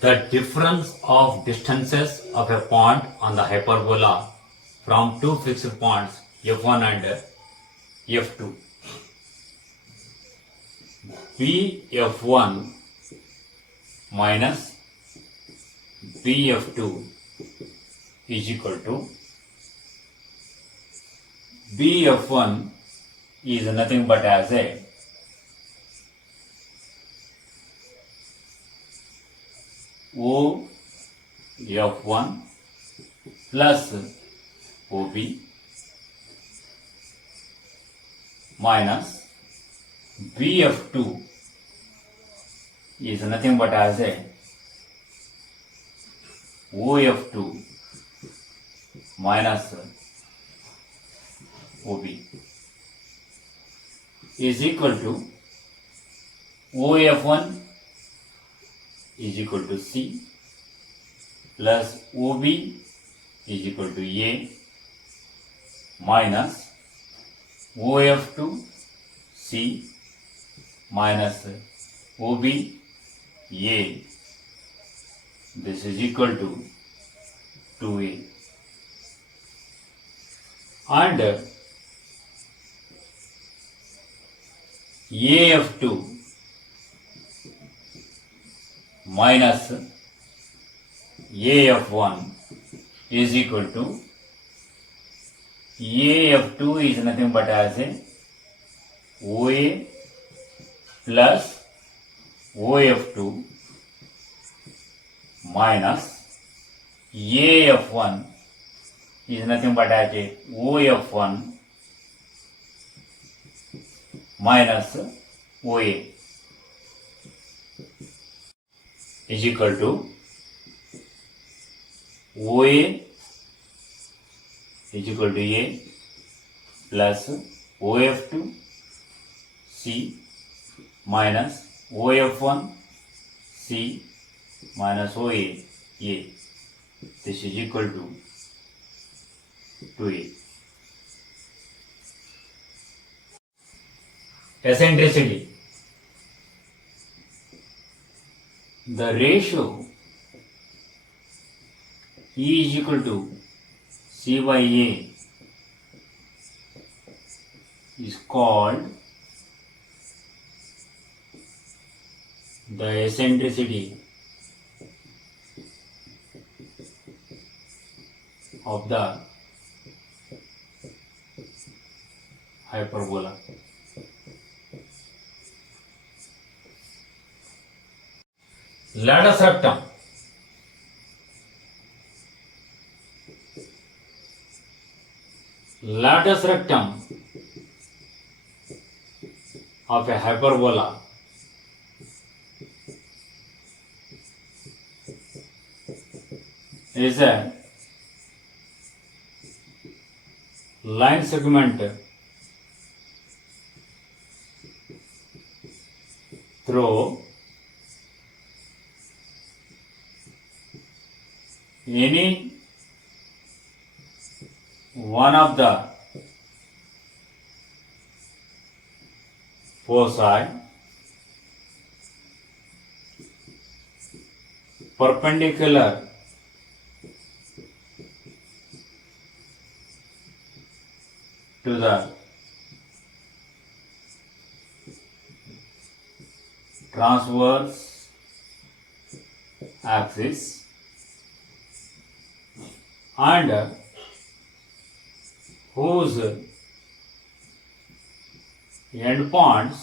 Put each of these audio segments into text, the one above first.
The difference of distances of a point on the hyperbola from two fixed points f1 and f2. bf1 minus bf2 is equal to bf1 is nothing but as a OF1 plus OB minus BF2 is nothing but as a OF2 minus OB is equal to OF1 is equal to C plus OB is equal to A minus OF2 C minus OB A. This is equal to 2A. And AF2 minus AF1 is equal to AF2 is nothing but as a OA plus OF2 minus AF1 is nothing but as a OF1 minus OA is equal to OA is equal to A plus OF2 C minus OF1 C minus OA A. This is equal to 2A. Eccentricity. The ratio E is equal to C by A is called the eccentricity of the hyperbola. Latus rectum. Latus rectum of a hyperbola is a line segment through any one of the foci perpendicular to the transverse axis and whose endpoints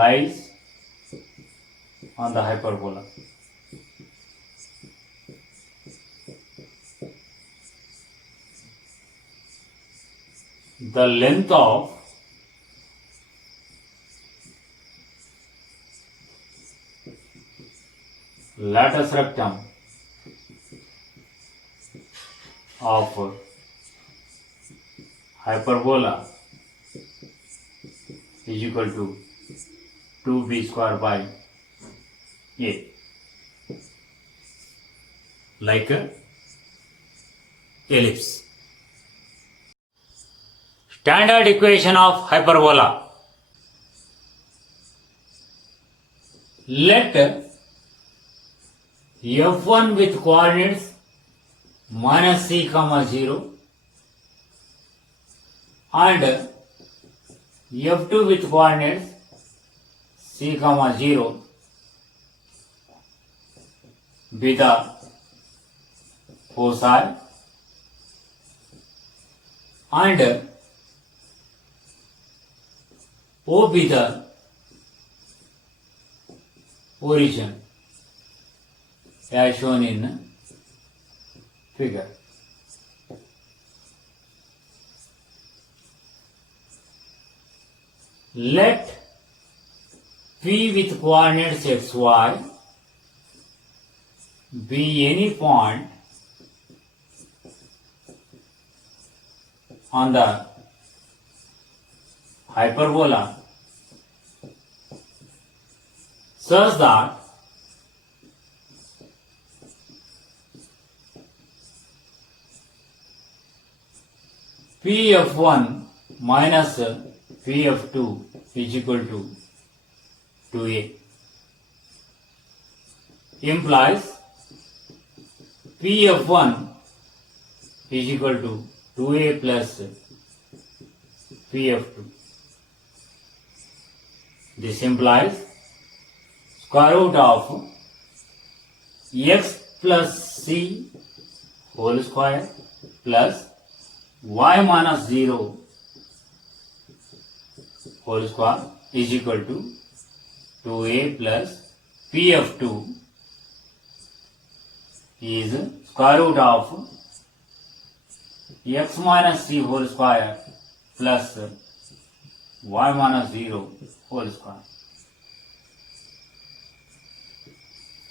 lies on the hyperbola. The length of latus rectum of hyperbola is equal to 2b square by a, like a ellipse. Standard equation of hyperbola. Let f1 with coordinates minus c comma 0 and f2 with coordinates c comma 0 be the foci and O be the origin as shown in figure. Let P with coordinates xy be any point on the hyperbola such that Pf1 minus Pf2 is equal to 2a implies Pf1 is equal to 2a plus Pf2. This implies square root of x plus c whole square plus y minus 0 whole square is equal to 2a plus Pf2 is square root of x minus c whole square plus y minus 0 whole square.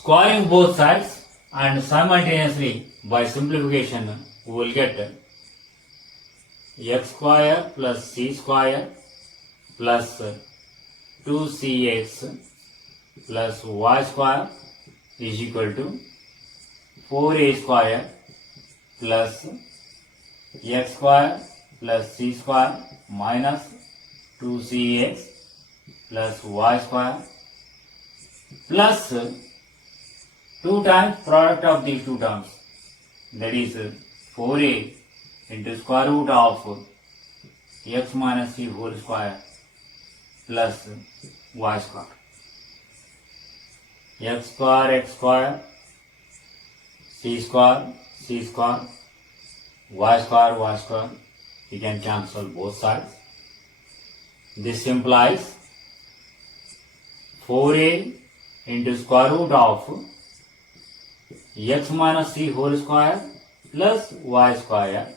Squaring both sides and simultaneously by simplification we will get x square plus c square plus 2cx plus y square is equal to 4a square plus x square plus c square minus 2cx plus y square plus 2 times product of these two terms, that is 4a into square root of x minus c whole square plus y square. X square, c square, y square, you can cancel both sides. This implies 4a into square root of x minus c whole square plus y square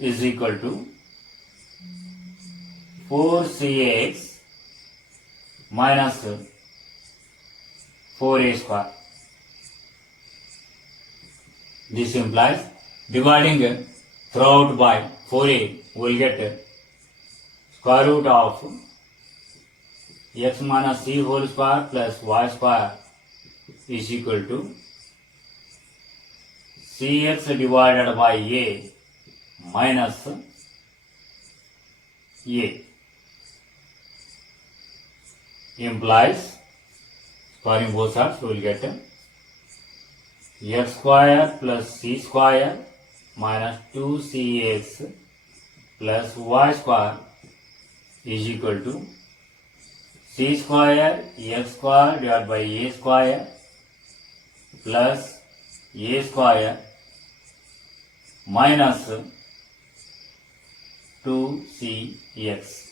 is equal to 4cx minus 4a square. This implies dividing throughout by 4a we will get square root of x minus c whole square plus y square is equal to cx divided by a minus a implies squaring both sides we will get x square plus c square minus 2cx plus y square is equal to c square x square divided by a square plus a square minus 2cx.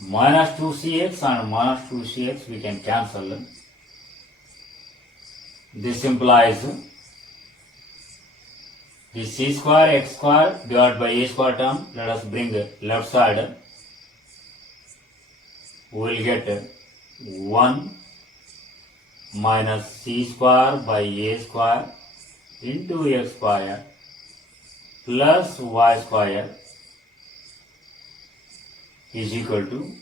Minus 2cx and minus 2cx we can cancel. This implies the c square x square divided by a square term, let us bring left side. We will get 1 minus c square by a square into x square plus y square is equal to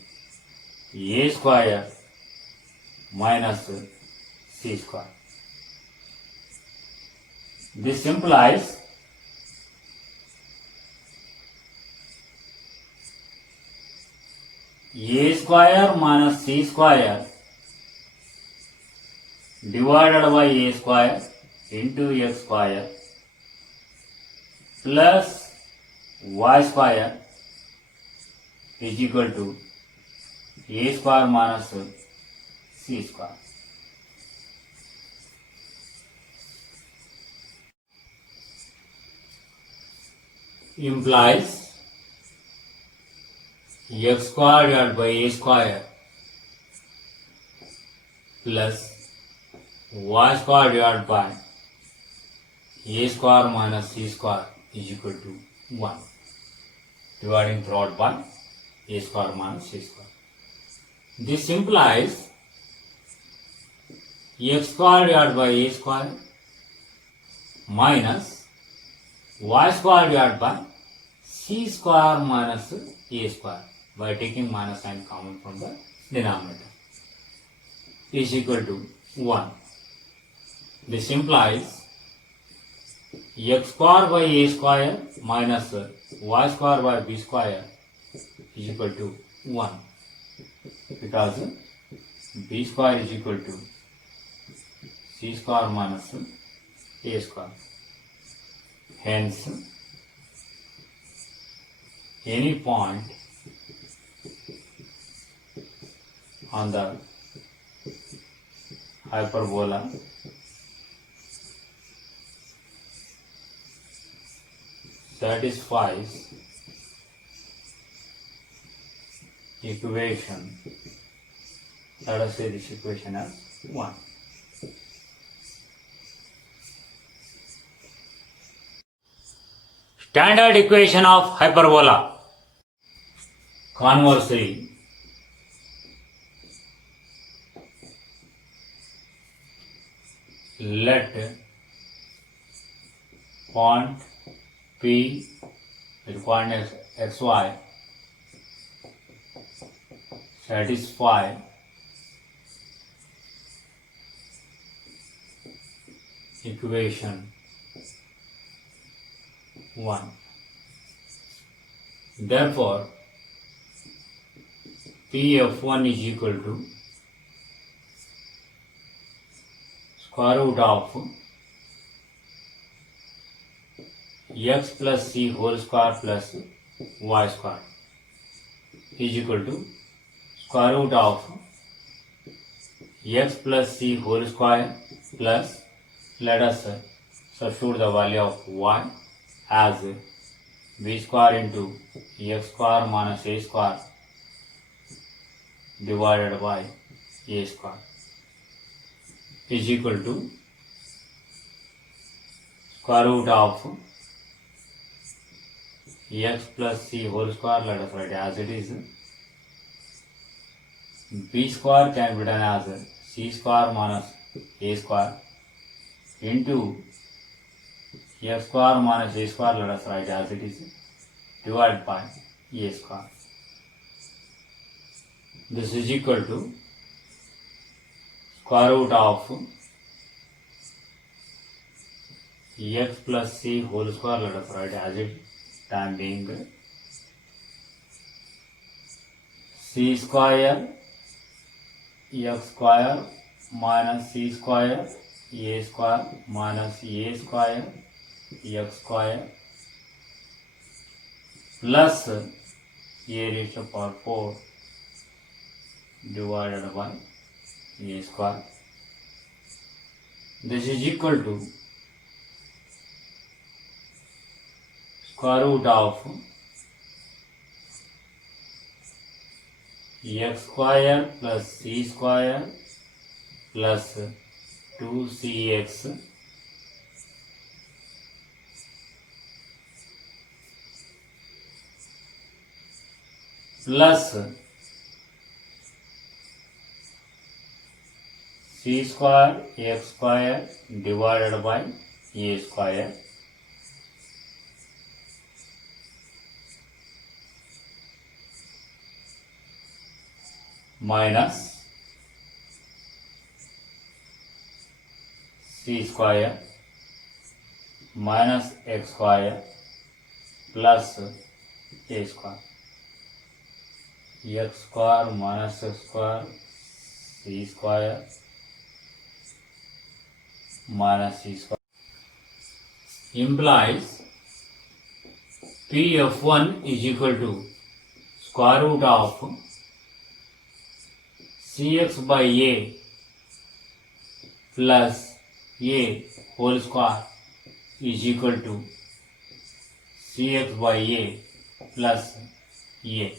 a square minus c square. This implies a square minus c square divided by a square into x square plus y square is equal to a square minus c square. Implies x square divided by a square plus y square divided by a square minus c square is equal to 1. Dividing throughout by a square minus c square. This implies x square divided by a square minus y square divided by c square minus a square by taking minus sign common from the denominator is equal to 1. This implies x square by a square minus y square by b square is equal to 1 because b square is equal to c square minus a square. Hence, any point on the hyperbola satisfies equation. Let us say this equation as 1. Standard equation of hyperbola. Conversely, let point P with coordinates xy satisfy equation 1. Therefore, Pf1 is equal to square root of x plus c whole square plus y square is equal to square root of x plus c whole square plus, let us substitute the value of y as b square into x square minus a square divided by a square is equal to square root of x plus c whole square, let us write as it is. B square can be written as c square minus a square into x square minus a square, let us write as it is, divided by a square. This is equal to square root of x plus c whole square, let us write as it, time being c square x square minus c square a square minus a square x square plus a raised to power 4 divided by a square. This is equal to square root of x square plus c square plus 2cx plus c square x square divided by a square minus c square minus x square plus a square x square minus x square c square minus c square implies Pf1 is equal to square root of cx by a plus a whole square is equal to cx by a plus a.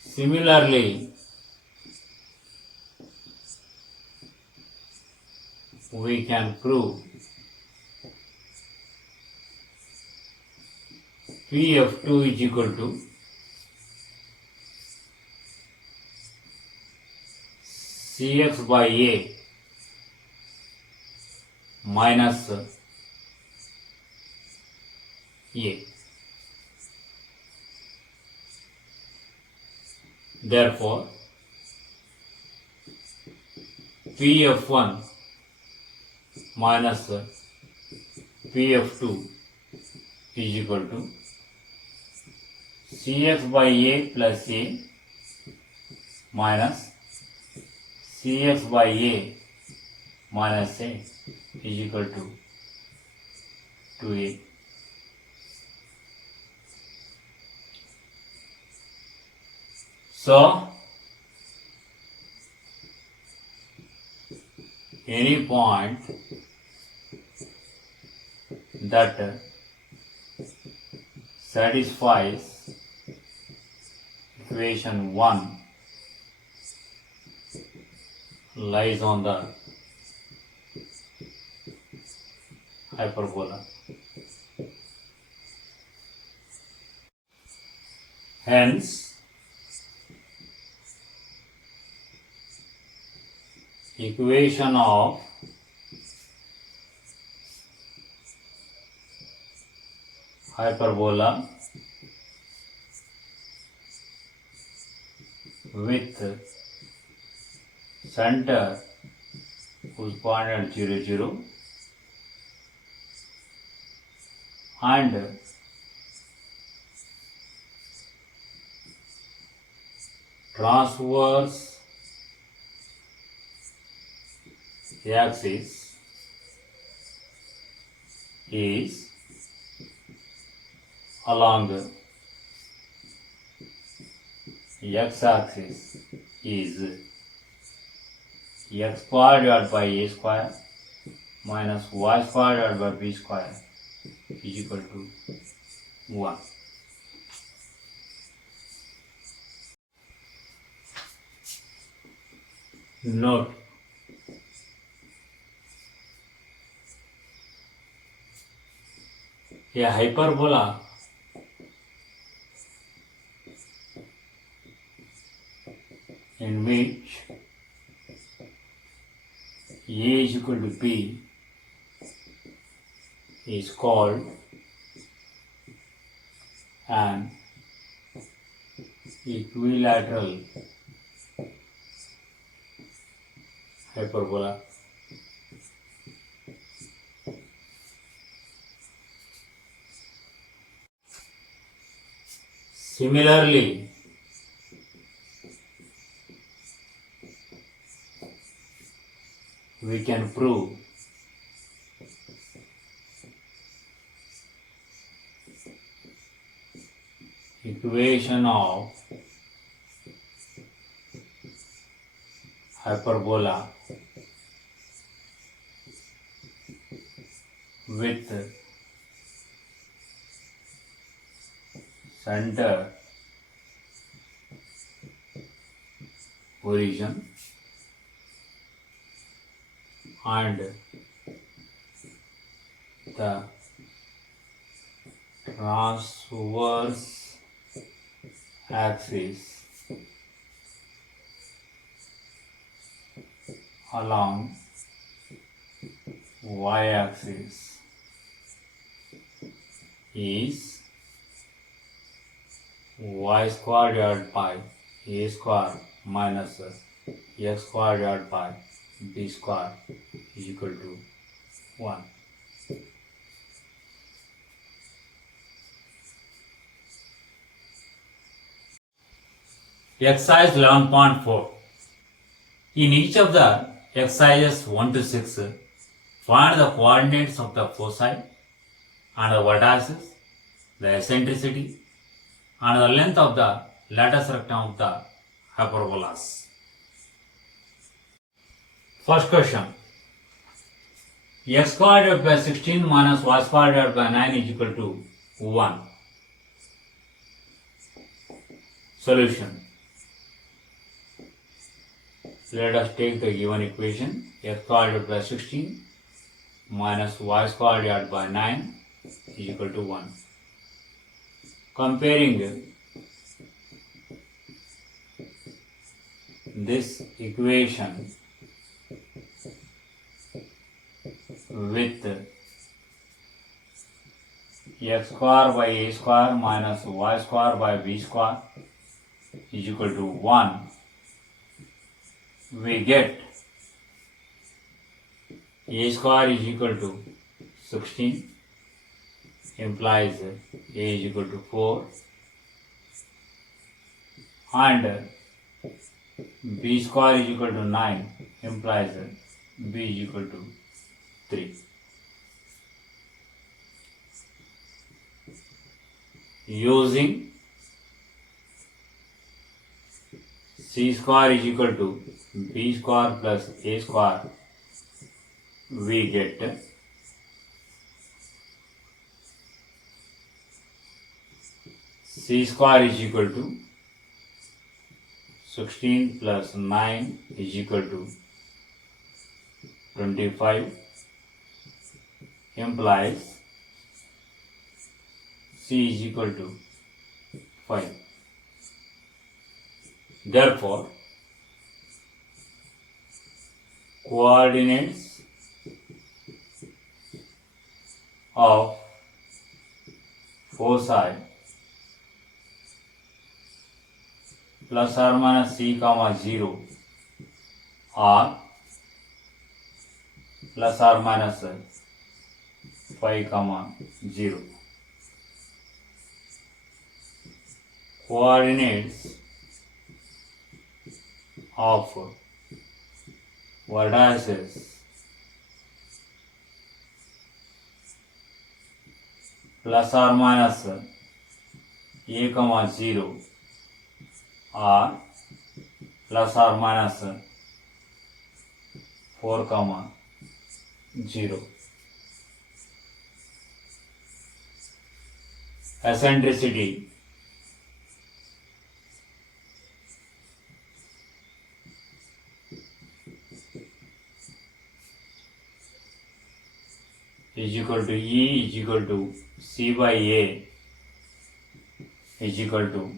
Similarly, we can prove Pf2 is equal to cx by a minus a. Therefore, Pf1 minus Pf2 is equal to cx by a plus a minus cx by a minus a is equal to 2a. So, any point that satisfies equation 1 lies on the hyperbola. Hence, equation of hyperbola with center whose point at 0, 0 and transverse axis is along x-axis is x square divided by a square minus y square divided by b square is equal to 1. Note, a hyperbola in which a is equal to b is called an equilateral hyperbola. Similarly, we can prove equation of hyperbola with center origin and the transverse axis along y-axis is y square divided by a square minus x square divided by b square is equal to 1. Exercise 11.4. In each of the exercises 1 to 6, find the coordinates of the foci and the vertices, the eccentricity, and the length of the latus rectum of the hyperbolas. First question. X squared divided by 16 minus y squared divided by 9 is equal to 1. Solution. Let us take the given equation. X squared divided by 16 minus y squared divided by 9 is equal to 1. Comparing this equation with x square by a square minus y square by b square is equal to 1, we get a square is equal to 16, implies a is equal to 4, and b square is equal to 9, implies b is equal to 3. Using c square is equal to b square plus a square, we get c square is equal to 16 plus 9 is equal to 25, implies c is equal to 5. Therefore, coordinates of foci plus or minus c comma 0 are plus or minus 5 comma 0. Coordinates of vertices plus or minus a comma 0 are plus or minus 4 comma 0. Eccentricity is equal to E is equal to C by A is equal to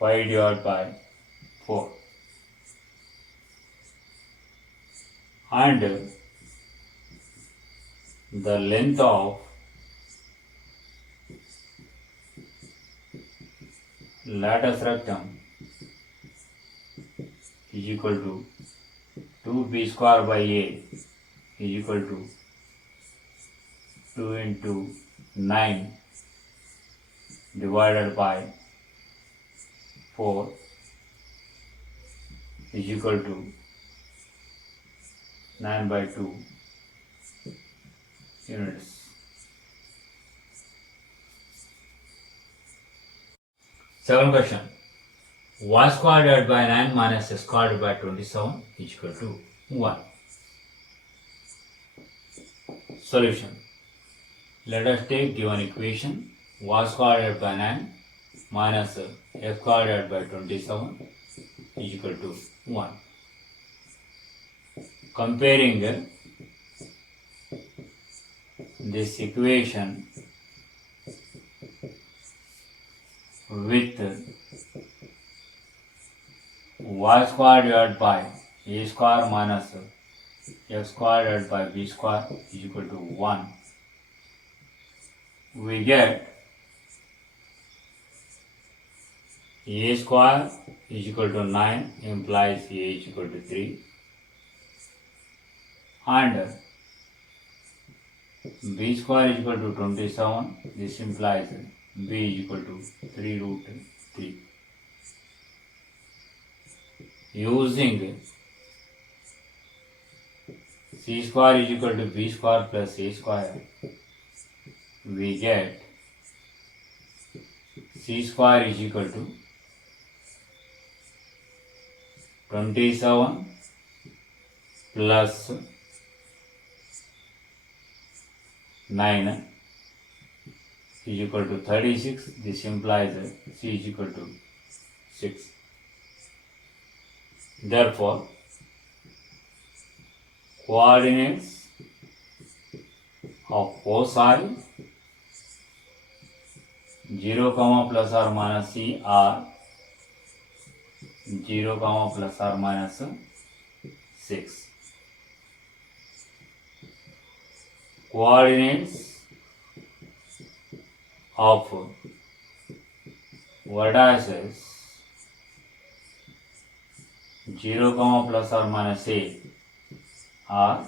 5 divided by 4. And the length of latus rectum is equal to 2b square by a is equal to 2 into 9 divided by 4 is equal to 9 by 2 units. Second question. Y squared divided by 9 minus s squared by 27 is equal to 1. Solution. Let us take given equation. Y squared divided by 9 minus s squared divided by 27 is equal to 1. Comparing this equation with y square divided by a square minus x square divided by b square is equal to 1, we get a square is equal to 9, implies a is equal to 3, and b square is equal to 27, this implies b is equal to 3 root 3. Using c square is equal to b square plus a square, we get c square is equal to 27 plus 9 is equal to 36. This implies that c is equal to 6. Therefore, coordinates of foci 0, plus or minus c are 0, plus or minus 6. Coordinates of vertices 0, plus or minus a are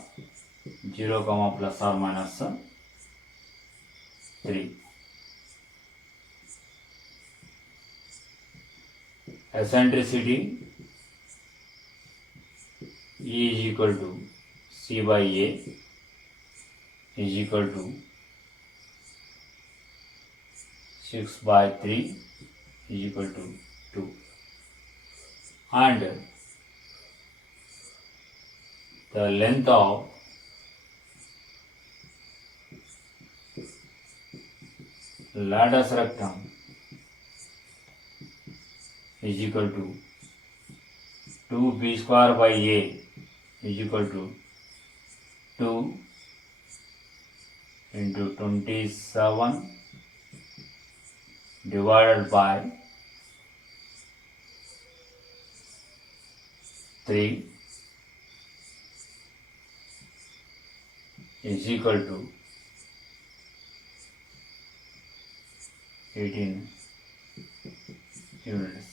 0, plus or minus 3. Eccentricity E is equal to c by a is equal to 6 by 3 is equal to 2. And the length of latus rectum is equal to 2b square by a is equal to 2 into 27 divided by 3 is equal to 18 units.